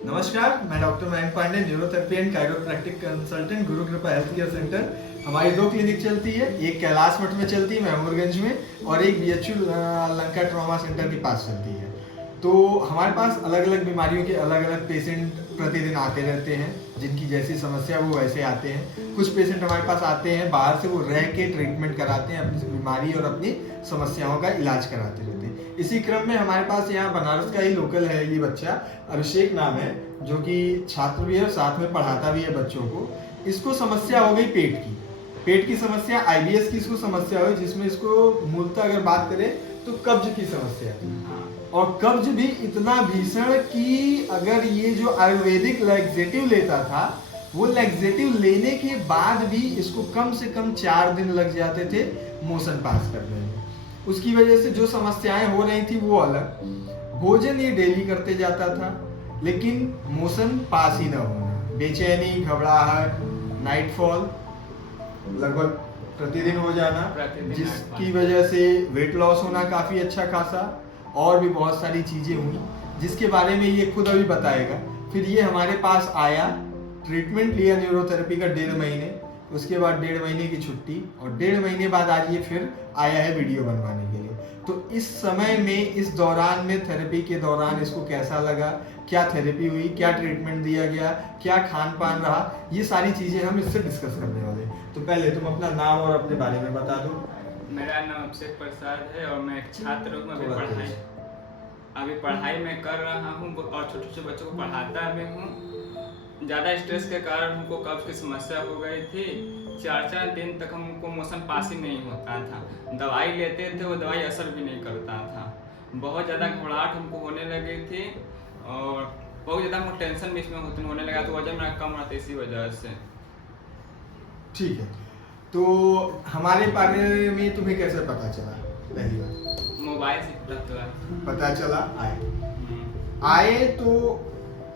नमस्कार, मैं doctor Mayank Pandey, neurotherapy and chiropractic consultant, Guru Kripa health care centre. हमारी 2 क्लिनिक चलती है, एक कैलाश मठ में चलती है महमूदगंज में, और एक बीएचयू लंका ट्रॉमा सेंटर के पास चलती है। तो हमारे पास अलग अलग बीमारियों के अलग अलग पेशेंट प्रतिदिन आते रहते हैं, जिनकी जैसी समस्या वो वैसे आते हैं। कुछ पेशेंट हमारे पास आते हैं बाहर से, वो रह के ट्रीटमेंट कराते हैं, अपनी बीमारी और अपनी समस्याओं का इलाज कराते रहते हैं। इसी क्रम में हमारे पास यहाँ बनारस का ही लोकल है ये बच्चा, अभिषेक नाम है, जो कि छात्र भी है और साथ में पढ़ाता भी है बच्चों को। इसको समस्या हो गई पेट की समस्या, आईबीएस की इसको समस्या हुई, जिसमें इसको मूलतः अगर बात करें तो कब्ज की समस्या थी। और कब्ज भी इतना भीषण कि अगर ये जो आयुर्वेदिक लैक्सेटिव लेता था, वो लैक्सेटिव लेने के बाद भी इसको कम से कम 4 दिन लग जाते थे मोशन पास करने में। उसकी वजह से जो समस्याएं हो रही थी वो अलग। भोजन ये डेली करते जाता था, लेकिन मोशन पास ही ना होना, बेचैनी, घबराहट, नाइटफॉल लगभग प्रतिदिन हो जाना, जिसकी वजह से वेट लॉस होना काफ़ी अच्छा खासा, और भी बहुत सारी चीज़ें हुई जिसके बारे में ये खुद अभी बताएगा। फिर ये हमारे पास आया, ट्रीटमेंट लिया न्यूरोथेरेपी का 1.5 महीने, उसके बाद 1.5 महीने की छुट्टी, और 1.5 महीने बाद आज ये फिर आया है वीडियो बनवाने के लिए। तो इस समय में, इस दौरान में, थेरेपी के दौरान इसको कैसा लगा, क्या थेरेपी हुई, क्या ट्रीटमेंट दिया गया, क्या खान पान रहा, ये सारी चीज़ें हम इससे डिस्कस करने वाले हैं। तो पहले तुम अपना नाम और अपने बारे में बता दो। मेरा नाम अभिषेक प्रसाद है और मैं एक छात्र हूँ। अभी पढ़ाई में कर रहा हूँ और छोटे छोटे बच्चों को पढ़ाता भी हूँ। ज़्यादा स्ट्रेस के कारण हमको कब्ज की समस्या हो गई थी। 4 दिन तक हमको मोशन पास ही नहीं होता था। दवाई लेते थे, वो दवाई असर भी नहीं करता था। बहुत ज़्यादा घबराहट हमको होने लगी थी और बहुत ज़्यादा हमको टेंशन भी इसमें होने लगा, तो वजन मेरा कम रहा था इसी वजह से। ठीक है, तो हमारे बारे में तुम्हें कैसे पता चला? पहली बार मोबाइल से पता चला। आए तो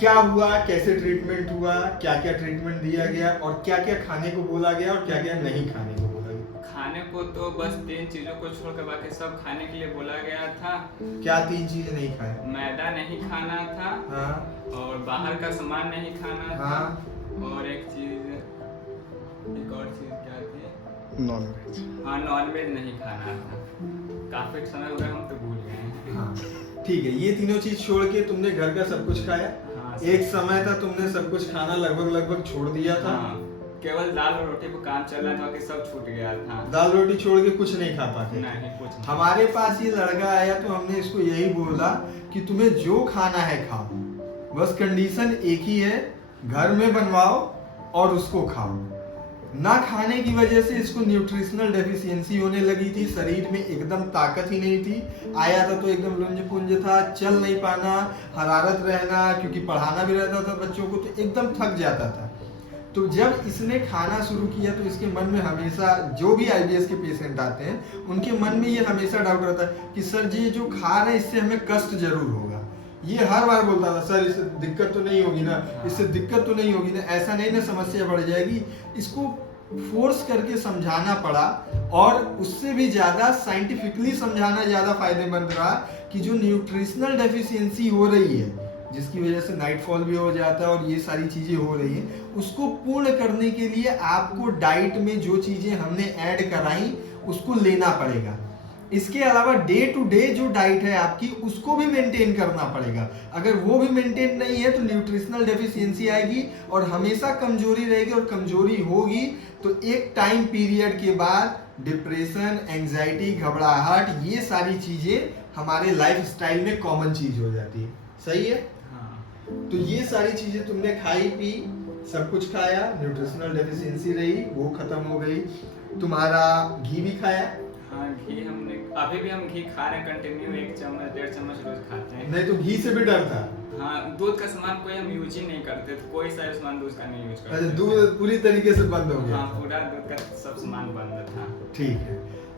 क्या हुआ, कैसे ट्रीटमेंट हुआ, क्या क्या ट्रीटमेंट दिया गया, और क्या क्या खाने को बोला गया और क्या क्या नहीं खाने को बोला गया? खाने को तो बस 3 चीज़ों को छोड़कर बाकी सब खाने के लिए बोला गया था। क्या 3 चीजें नहीं खाए? मैदा नहीं खाना था। हाँ। और बाहर का सामान नहीं खाना था। हाँ। और एक और चीज क्या थी? नॉनवेज। हाँ, नॉनवेज नहीं खाना था। काफी समय हो गया, हम तो भूल गए हैं। हाँ, ठीक है, ये तीनों चीज छोड़ के तुमने घर का सब कुछ खाया? हाँ, एक समय था तुमने सब कुछ खाना लगभग छोड़ दिया था। हाँ, केवल दाल और रोटी पर काम चल रहा था, बाकी सब छूट गया था। दाल रोटी छोड़ के कुछ नहीं खा पाते? नहीं, कुछ नहीं। हमारे पास ये लड़का आया तो हमने इसको यही बोला कि तुम्हें जो खाना है खाओ, बस कंडीशन एक ही है, घर में बनवाओ और उसको खाओ। ना खाने की वजह से इसको न्यूट्रिशनल डेफिशिएंसी होने लगी थी, शरीर में एकदम ताकत ही नहीं थी। आया था तो एकदम लुंज पुंज था, चल नहीं पाना, हरारत रहना, क्योंकि पढ़ाना भी रहता था बच्चों को, तो एकदम थक जाता था। तो जब इसने खाना शुरू किया तो इसके मन में हमेशा, जो भी आईबीएस के पेशेंट आते हैं उनके मन में ये हमेशा डाउट रहता है कि सर जी जो खा रहे हैं इससे हमें कष्ट जरूर होगा। ये हर बार बोलता था, सर इससे दिक्कत तो नहीं होगी ना, इससे दिक्कत तो नहीं होगी ना, ऐसा नहीं ना समस्या बढ़ जाएगी। इसको फोर्स करके समझाना पड़ा, और उससे भी ज़्यादा साइंटिफिकली समझाना ज़्यादा फायदेमंद रहा कि जो न्यूट्रिशनल डेफिशिएंसी हो रही है, जिसकी वजह से नाइटफॉल भी हो जाता है और ये सारी चीज़ें हो रही हैं, उसको पूर्ण करने के लिए आपको डाइट में जो चीज़ें हमने ऐड कराई उसको लेना पड़ेगा। इसके अलावा डे टू डे जो डाइट है आपकी, उसको भी मेंटेन करना पड़ेगा। अगर वो भी मेंटेन नहीं है तो न्यूट्रिशनल डेफिशिएंसी आएगी और हमेशा कमजोरी रहेगी, और कमजोरी होगी तो एक टाइम पीरियड के बाद डिप्रेशन, एंजाइटी, घबराहट, ये सारी चीजें हमारे लाइफ स्टाइल में कॉमन चीज हो जाती है। सही है? हाँ। तो ये सारी चीजें तुमने खाई पी, सब कुछ खाया, न्यूट्रिशनल डेफिशिएंसी रही, वो खत्म हो गई। तुम्हारा घी भी खाया? हाँ, घी हमने अभी भी हम घी खा रहे हैं कंटिन्यू, 1 चम्मच 1.5 चम्मच रोज खाते हैं। नहीं तो घी से भी डर था? हाँ, दूध का सामान कोई हम यूज ही नहीं करते थे, कोई सा सामान दूध का नहीं यूज करते। अच्छा, दूध पूरी तरीके से बंद हो गया? हाँ, पूरा दूध का सब सामान बंद था। ठीक है,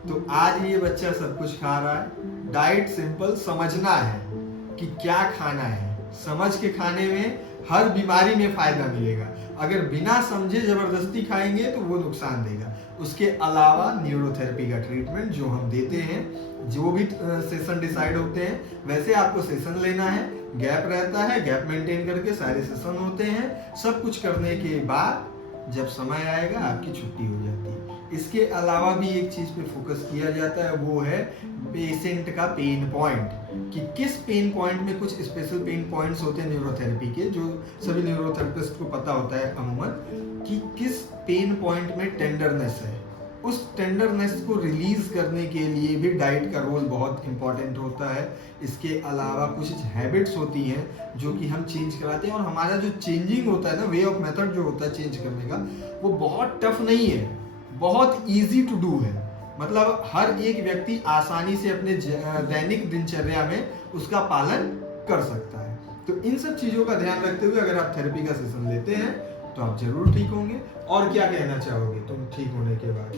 तो आज ये बच्चा सब कुछ खा रहा है। डाइट सिंपल, समझना है कि क्या खाना है, समझ के खाने में हर बीमारी में फायदा मिलेगा। अगर बिना समझे जबरदस्ती खाएंगे तो वो नुकसान देगा। उसके अलावा न्यूरोथेरेपी का ट्रीटमेंट जो हम देते हैं, जो भी सेशन डिसाइड होते हैं वैसे आपको सेशन लेना है। गैप रहता है, गैप मेंटेन करके सारे सेशन होते हैं। सब कुछ करने के बाद जब समय आएगा आपकी छुट्टी हो जाती है। इसके अलावा भी एक चीज पे फोकस किया जाता है, वो है पेशेंट का पेन पॉइंट, कि किस पेन पॉइंट में कुछ स्पेशल पेन पॉइंट्स होते हैं न्यूरोथेरेपी के, जो सभी न्यूरोथेरेपिस्ट को पता होता है अमूमन, कि किस पेन पॉइंट में टेंडरनेस है। उस टेंडरनेस को रिलीज करने के लिए भी डाइट का रोल बहुत इंपॉर्टेंट होता है। इसके अलावा कुछ हैबिट्स होती हैं जो कि हम चेंज कराते हैं, और हमारा जो चेंजिंग होता है ना, वे ऑफ मेथड जो होता है चेंज करने का, वो बहुत टफ नहीं है, बहुत इजी टू डू है। मतलब हर एक व्यक्ति आसानी से अपने दैनिक दिनचर्या में उसका पालन कर सकता है। तो इन सब चीजों का ध्यान रखते हुए अगर आप थेरेपी का सेशन लेते हैं तो आप जरूर ठीक होंगे। और क्या कहना चाहोगे तुम ठीक होने के बाद?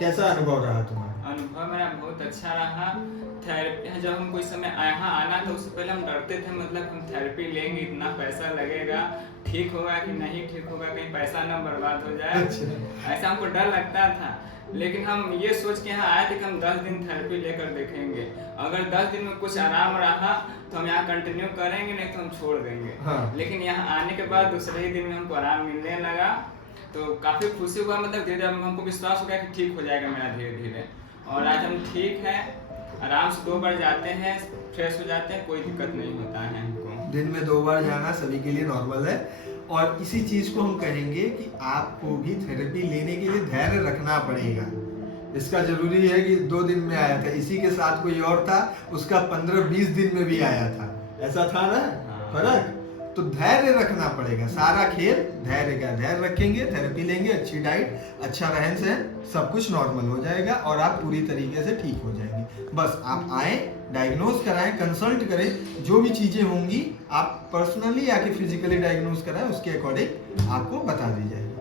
कैसा अनुभव रहा तुम्हारा? अनुभव मेरा बहुत अच्छा रहा। थेरेपी जब हम कोई समय यहाँ आना था, उससे पहले हम डरते थे, मतलब हम थेरेपी लेंगे, इतना पैसा लगेगा, ठीक होगा कि नहीं ठीक होगा, कहीं पैसा ना बर्बाद हो जाए। अच्छा। ऐसा हमको डर लगता था। लेकिन हम ये सोच के यहाँ आए थे कि हम 10 दिन थेरेपी लेकर देखेंगे, अगर 10 दिन में कुछ आराम रहा तो हम यहाँ कंटिन्यू करेंगे, नहीं तो हम छोड़ देंगे। हाँ। लेकिन यहाँ आने के बाद दूसरे ही दिन में हमको आराम मिलने लगा, तो काफ़ी खुशी हुआ। मतलब धीरे धीरे हमको विश्वास हो गया कि ठीक हो जाएगा मेरा धीरे धीरे। और आज हम ठीक हैं, आराम से 2 बार जाते हैं, फ्रेश हो जाते हैं, कोई दिक्कत नहीं होता है हमको। दिन में 2 बार जाना सभी के लिए नॉर्मल है। और इसी चीज को हम कहेंगे कि आपको भी थेरेपी लेने के लिए धैर्य रखना पड़ेगा। इसका जरूरी है कि 2 दिन में आया था, इसी के साथ कोई और था, उसका 15-20 दिन में भी आया था, ऐसा था ना फर्क। तो धैर्य रखना पड़ेगा, सारा खेल धैर्य का। धैर्य रखेंगे, थेरेपी लेंगे, अच्छी डाइट, अच्छा रहन सहन, सब कुछ नॉर्मल हो जाएगा और आप पूरी तरीके से ठीक हो जाएंगे। बस आप आए, डायग्नोज कराएं, कंसल्ट करें, जो भी चीजें होंगी आप पर्सनली आके फिजिकली डायग्नोज कराएं, उसके अकॉर्डिंग आपको बता दी जाएगी।